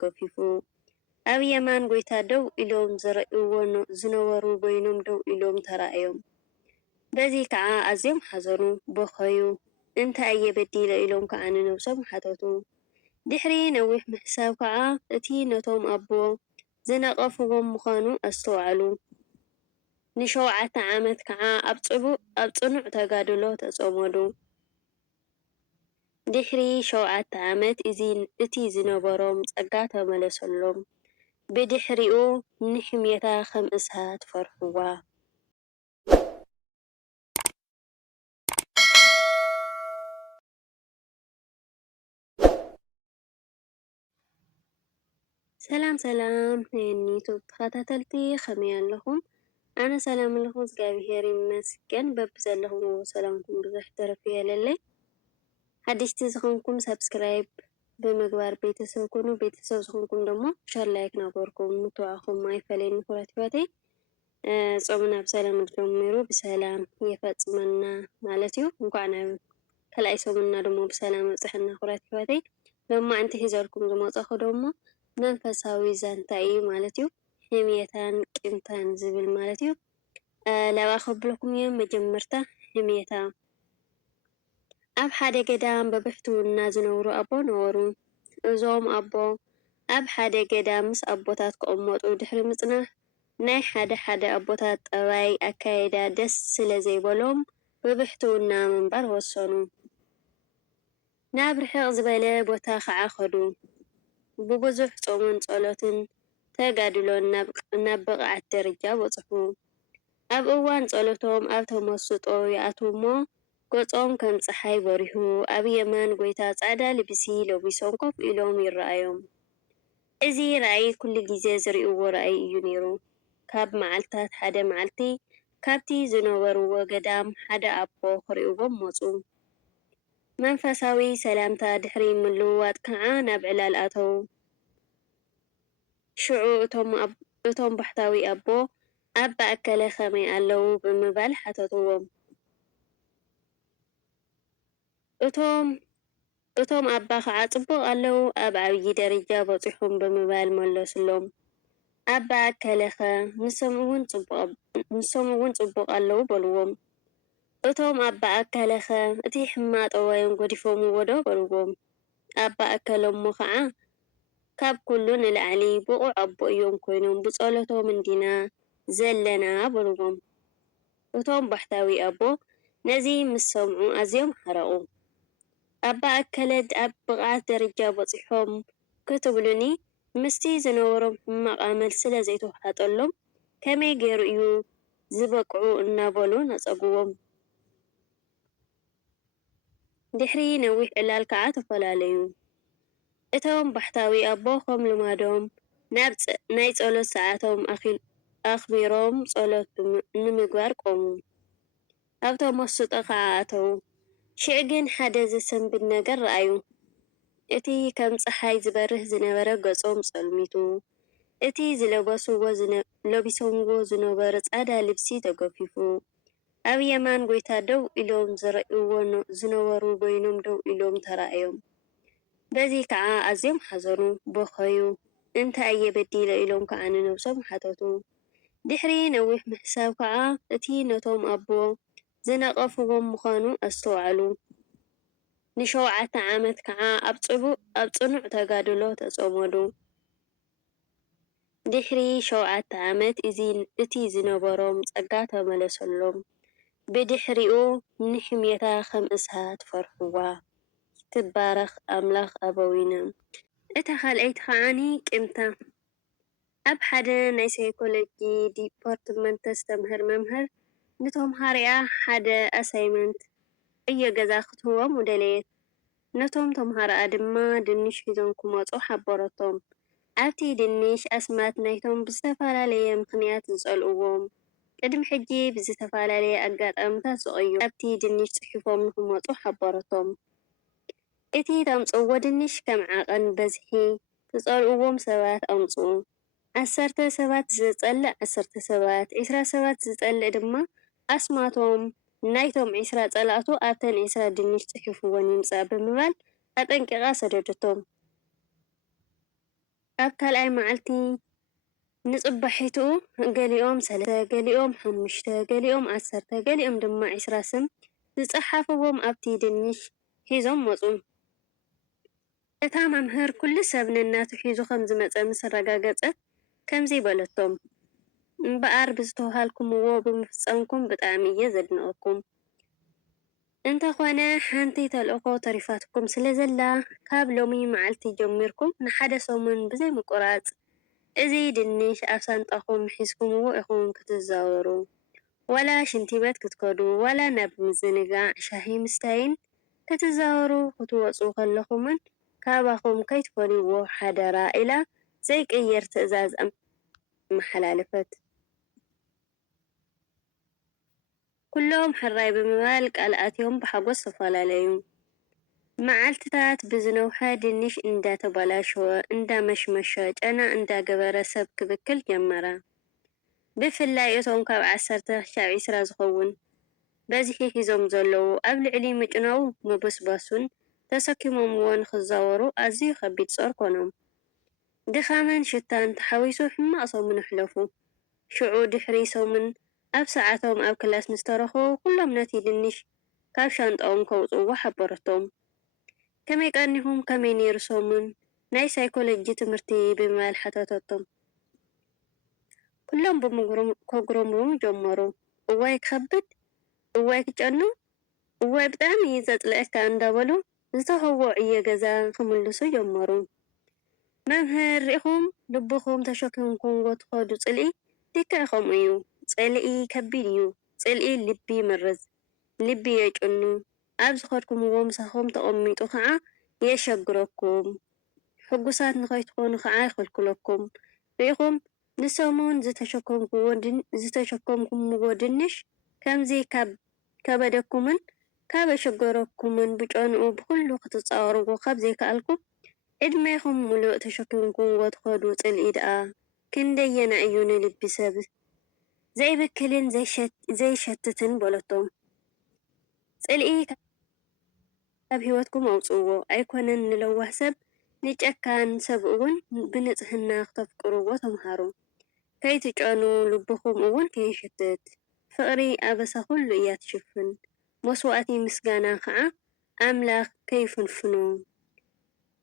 ተገፊፉ ኣብ የማን ጎይታ ደው ኢሎም ዝረእይዎ ዝነበሩ በይኖም ደው ኢሎም ተራእዮም። በዚ ከዓ ኣዝዮም ሓዘኑ በኸዩ እንታይ የበዲለ ኢሎም ከዓ ንነብሶም ሓተቱ። ድሕሪ ነዊሕ ምሕሳብ ከዓ እቲ ነቶም ኣቦ ዝነቐፍዎም ምዃኑ ኣስተውዓሉ። ን7 ዓመት ከዓ ኣብ ጽኑዕ ተጋድሎ ተጸመዱ። ድሕሪ 7 ዓመት እቲ ዝነበሮም ጸጋ ተመለሰሎም። ብድሕሪኡ ንሕምየታ ከም እሳት ፈርሕዋ። ሰላም ሰላም ዩቱብ ተኸታተልቲ ከመይ ኣለኹም? ኣነ ሰላም ኣለኹ እግዚአብሔር ይመስገን። በብዘለኹም ሰላምኩም ብዙሕ ተረፍ የለለይ። ሓደሽቲ ዝኾንኩም ሰብስክራይብ ብምግባር ቤተሰብ ኩኑ፣ ቤተሰብ ዝኾንኩም ደግሞ ሸር ላይክ ናገርኩም ምትዋእኹም ኣይፈለይን ኩራት ህይወተይ። ጾምና ብሰላም ጀሚሩ ብሰላም የፈጽመና ማለት እዩ። እንኳን ኣብ ካልኣይ ሰሙንና ደግሞ ብሰላም በፅሐና ኩራት ህይወተይ። ሎማዓንቲ ሒዘልኩም ዝመፀኹ ደግሞ መንፈሳዊ ዛንታ እዩ ማለት እዩ። ሕምየታን ቂምታን ዝብል ማለት እዩ። ለባ ከብለኩም እዮም መጀመርታ ሕምየታ ኣብ ሓደ ገዳም በብሕትውና ዝነብሩ ኣቦ ነበሩ። እዞም ኣቦ ኣብ ሓደ ገዳም ምስ ኣቦታት ክቕመጡ ድሕሪ ምጽናሕ ናይ ሓደ ኣቦታት ጠባይ ኣካይዳ ደስ ስለ ዘይበሎም በብሕትውና ምንባር ወሰኑ። ናብ ርሕቕ ዝበለ ቦታ ከዓ ኸዱ። ብብዙሕ ጾምን ጸሎትን ተጋድሎን ናብ ብቕዓት ደረጃ በጽሑ። ኣብ እዋን ጸሎቶም ኣብ ተመስጦ ይኣትዉ እሞ ገጾም ከም ፀሓይ በሪሁ ኣብ የማን ጎይታ ጻዕዳ ልብሲ ለቢሶም ኮፍ ኢሎም ይረኣዮም። እዚ ራእይ ኩሉ ግዜ ዝርእይዎ ራእይ እዩ ነይሩ። ካብ መዓልታት ሓደ መዓልቲ ካብቲ ዝነበርዎ ገዳም ሓደ ኣቦ ክርእይዎም መጹ። መንፈሳዊ ሰላምታ ድሕሪ ምልውዋጥ ከዓ ናብ ዕላል ኣተዉ። ሽዑ እቶም ባሕታዊ ኣቦ ኣብ ባእከለ ከመይ ኣለዉ ብምባል ሓተትዎም። እቶም ኣባ ከዓ ጽቡቕ ኣለዉ ኣብ ዓብዪ ደረጃ በፂሖም ብምባል መለሱሎም። ኣባ ኣከለኸ ንሶም እውን ጽቡቕ ኣለዉ በልዎም። እቶም ኣባ ኣከለኸ እቲ ሕማቕ ጠባዮም ገዲፎምዎ ዶ በልዎም። ኣባ ኣከለ እሞ ከዓ ካብ ኩሉ ንላዕሊ ብቑዕ ኣቦ እዮም ኮይኖም ብጸሎቶም እንዲና ዘለና በልዎም። እቶም ባሕታዊ ኣቦ ነዚ ምስ ሰምዑ ኣዝዮም ሓረቑ። ኣባ ኣከለ ኣብ ብቕዓት ደረጃ በፂሖም ክትብሉኒ ምስቲ ዝነበሮም ሕማቕ ኣመል ስለ ዘይተዋሓጠሎም ከመይ ገይሩ እዩ ዝበቅዑ እናበሉ ነጸግዎም። ድሕሪ ነዊሕ ዕላል ከዓ ተፈላለዩ። እቶም ባሕታዊ ኣቦ ከም ልማዶም ናይ ጸሎት ሰዓቶም ኣኽቢሮም ጸሎት ንምግባር ቆሙ። ኣብ ተመስጦ ከዓ ኣተዉ። ሽዕ ግን ሓደ ዘሰንብድ ነገር ረኣዩ። እቲ ከም ፀሓይ ዝበርህ ዝነበረ ገጾም ጸልሚቱ፣ እቲ ለቢሶምዎ ዝነበረ ጻዕዳ ልብሲ ተገፊፉ፣ ኣብ የማን ጎይታ ደው ኢሎም ዝረእይዎ ዝነበሩ በይኖም ደው ኢሎም ተራእዮም። በዚ ከዓ ኣዝዮም ሓዘኑ በኸዩ እንታይ የበዲለ ኢሎም ከዓ ንነብሶም ሓተቱ። ድሕሪ ነዊሕ ምሕሳብ ከዓ እቲ ነቶም ኣቦ ዝነቐፍዎም ምዃኑ ኣስተውዓሉ። ን7 ዓመት ከዓ ኣብ ጽኑዕ ተጋድሎ ተጸመዱ። ድሕሪ 7 ዓመት እቲ ዝነበሮም ጸጋ ተመለሰሎም። ብድሕሪኡ ንሕምየታ ከም እሳት ፈርሕዋ። ትባረኽ ኣምላኽ ኣበዊና። እታ ካልአይቲ ከዓኒ ቂምታ። ኣብ ሓደ ናይ ሳይኮሎጂ ዲፓርትመንት ተስተምህር መምህር ንተምሃሪኣ ሓደ ኣሳይመንት ዕዮ ገዛ ክትህቦም ደለየት። ነቶም ተምሃሮኣ ድማ ድንሽ ሒዞም ክመጹ ሓበረቶም። ኣብቲ ድንሽ ኣስማት ናይቶም ብዝተፈላለየ ምኽንያት ዝጸልእዎም ቅድሚ ሕጂ ብዝተፈላለየ ኣጋጣሚታት ዝቐይሩ ኣብቲ ድንሽ ጽሒፎም ንክመጹ ሓበረቶም። እቲ ተምጽእዎ ድንሽ ከም ዓቐን በዝሒ ዝጸልእዎም ሰባት ኣምጽኡ። 10 ሰባት ዝጸልእ 10 ሰባት 20 ሰባት ዝጸልእ ድማ ኣስማቶም ናይቶም 20 ጸላእቱ ኣብተን 20 ድንሽ ጽሒፍዎን ይምጻእ ብምባል ኣጠንቂቓ ሰደደቶም። ኣብ ካልኣይ መዓልቲ ንጽባሒቱ ገሊኦም 3 ገሊኦም 5 ገሊኦም 10 ገሊኦም ድማ 20 ስም ዝጸሓፍዎም ኣብቲ ድንሽ ሒዞም መጹ። እታ መምህር ኩሉ ሰብ ነናቱ ሒዙ ከም ዝመጸ ምስ ረጋገጸት ከምዚ በለቶም፣ እምበኣር ብዝተዋሃልኩምዎ ብምፍጻምኩም ብጣዕሚ እየ ዘድንቐኩም። እንተኾነ ሓንቲ ተልእኾ ተሪፋትኩም ስለ ዘላ ካብ ሎሚ መዓልቲ ጀሚርኩም ንሓደ ሰሙን ብዘይምቁራጽ እዚ ድንሽ ኣብ ሳንጣኹም ሒዝኩምዎ ኢኹም ክትዛወሩ፣ ዋላ ሽንቲ ቤት ክትከዱ፣ ዋላ ናብ ምዝንጋዕ ሻሂ ምስታይን ክትዛወሩ ክትወፁ ከለኹምን ካባኹም ከይትፈልይዎ ሓደራ ኢላ ዘይቅየር ትእዛዝ ኣመሓላለፈት። ኩሎም ሕራይ ብምባል ቃል ኣትዮም ብሓጎስ ተፈላለዩ። መዓልትታት ብዝነውሐ ድንሽ እንዳተበላሸወ እንዳመሽመሸ ጨና እንዳገበረ ሰብ ክብክል ጀመረ። ብፍላይ እቶም ካብ 10 ክሳብ 20 ዝኸውን በዝሒ ሒዞም ዘለዉ ኣብ ልዕሊ ምጭናው ምብስባሱን ተሰኪሞምዎ ንኽዛወሩ ኣዝዩ ከቢድ ጾር ኮኖም። ድኻምን ሽታን ተሓዊሱ ሕማቕ ሰሙን ኣሕለፉ። ሽዑ ድሕሪ ሰሙን ኣብ ሰዓቶም ኣብ ክላስ ምስ ተረኸቡ ኩሎም ነቲ ድንሽ ካብ ሻንጣኦም ከውፅዎ ሓበረቶም። ከመይ ቀኒኹም ከመይ ነይሩ ሰሙን ናይ ሳይኮሎጂ ትምህርቲ ብምባል ሓተተቶም። ኩሎም ከጉረምርሙ ጀመሩ። እዋይ ክኸብድ፣ እዋይ ክጨኑ፣ እዋይ ብጣዕሚ እዩ ዘጽልአካ እንዳበሉ ዝተኸዎ ዕዮ ገዛ ክምልሱ ጀመሩ። መምህር ሪኢኹም ልብኹም ተሸኪምኩምዎ ትኸዱ ጽልኢ ልክዕ ከምኡ እዩ። ጽልኢ ከቢድ እዩ። ጽልኢ ልቢ ይምርዝ፣ ልቢ የጭኑ፣ ኣብ ዝኸድኩምዎ ምሳኹም ተቐሚጡ ከዓ የሸግረኩም፣ ሕጉሳት ንኸይትኾኑ ከዓ ይኸልክለኩም። ሪኢኹም ንሰሙን ዝተሸከምኩምዎ ድንሽ ከምዚ ከበደኩምን ካብ ኣሸገረኩምን ብጨንኡ ብኹሉ ክትጻወርዎ ካብ ዘይከኣልኩም ዕድሜኹም ሙሉእ ተሸኪምኩምዎ ትኸዱ ጽልኢ ደኣ ክንደየና እዩ ንልቢ ሰብ ዘይብክልን ዘይሸትትን በለቶም። ጽልኢ ካብ ህይወትኩም ኣውጽዎ፣ ኣይኮነን ንለዋህ ሰብ ንጨካን ሰብ እውን ብንጽህና ክተፍቅርዎ ተምሃሩ። ከይትጨኑ ልብኹም እውን ከይሽትት። ፍቕሪ ኣበሳ ኩሉ እያ ትሽፍን። መስዋእቲ ምስጋና ከዓ ኣምላኽ ከይፍንፍኑ።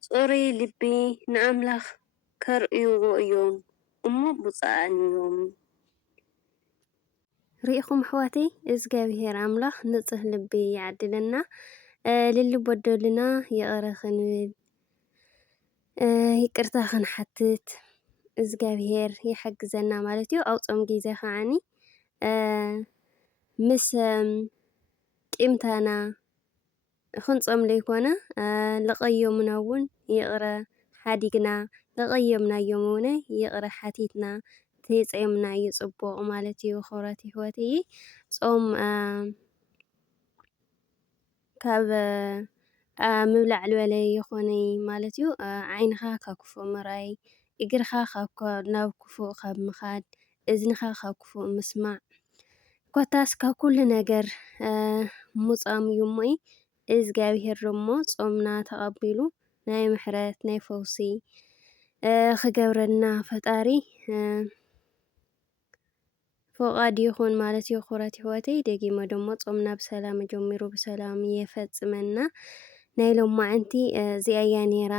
ጽሩይ ልቢ ንኣምላኽ ከርእይዎ እዮም እሞ ብፃዕን እዮም። ሪኢኹም ኣሕዋተይ እግዚኣብሔር ኣምላኽ ንጽህ ልቢ ይዓድለና። ልሊ በደልና ይቕረ ክንብል ይቅርታ ክንሓትት እግዚኣብሔር ይሕግዘና ማለት እዩ። ኣብ ጾም ግዜ ከዓኒ ምስ ቂምታና ክንጾም ዘይኮነ ለቐዮምና እውን ይቕረ ሓዲግና ለቐየምናዮም እውን ይቕረ ሓቲትና ተይጸየምና እዩ ጽቡቕ ማለት እዩ። ኽብረት ሕይወተይ ጾም ካብ ምብላዕ ልበለ ይኾነይ ማለት እዩ። ዓይንኻ ካብ ክፉእ ምርኣይ፣ እግርኻ ናብ ክፉእ ካብ ምኻድ፣ እዝንኻ ካብ ክፉእ ምስማዕ ኮታስ ካብ ኩሉ ነገር ምጻም እዩ እሞ'ይ እግዚኣብሔር ደሞ ጾምና ተቐቢሉ ናይ ምሕረት ናይ ፈውሲ ክገብረልና ፈጣሪ ፈቓዱ ይኹን ማለት እዩ። ኽብረት ሕይወተይ ደጊመ ደሞ ጾምና ብሰላም ጀሚሩ ብሰላም የፈጽመና። ናይ ሎማዓንቲ እዚኣ እያ ነይራ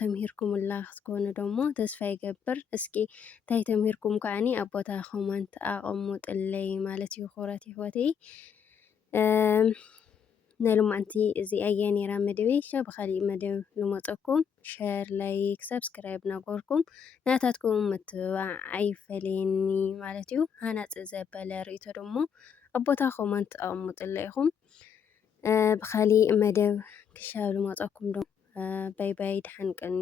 ተምሂርኩምላ ክትኮኑ ደሞ ተስፋ ይገብር። እስኪ እንታይ ተምሂርኩም ከዓኒ ኣብ ቦታ ኮመንት ኣቐሙጥለይ ማለት እዩ። ኽብረት ሕይወተይ ናይ ሎማዓንቲ እዚኣ እያ ነይራ መደበይ። ብኻሊእ መደብ ንመፀኩም ሸር ላይክ ሰብስክራይብ ናገርኩም ናታትኩም ምትብባዕ ኣይፈለየኒ ማለት እዩ። ሃናፅ ዘበለ ርእቶ ደሞ ኣብ ቦታ ኮመንት ኣቐሙጥለይ ኢኹም። ብኻሊእ መደብ ክሻብ ልመፀኩም ዶ ባይ ባይ ድሓን ቀኒ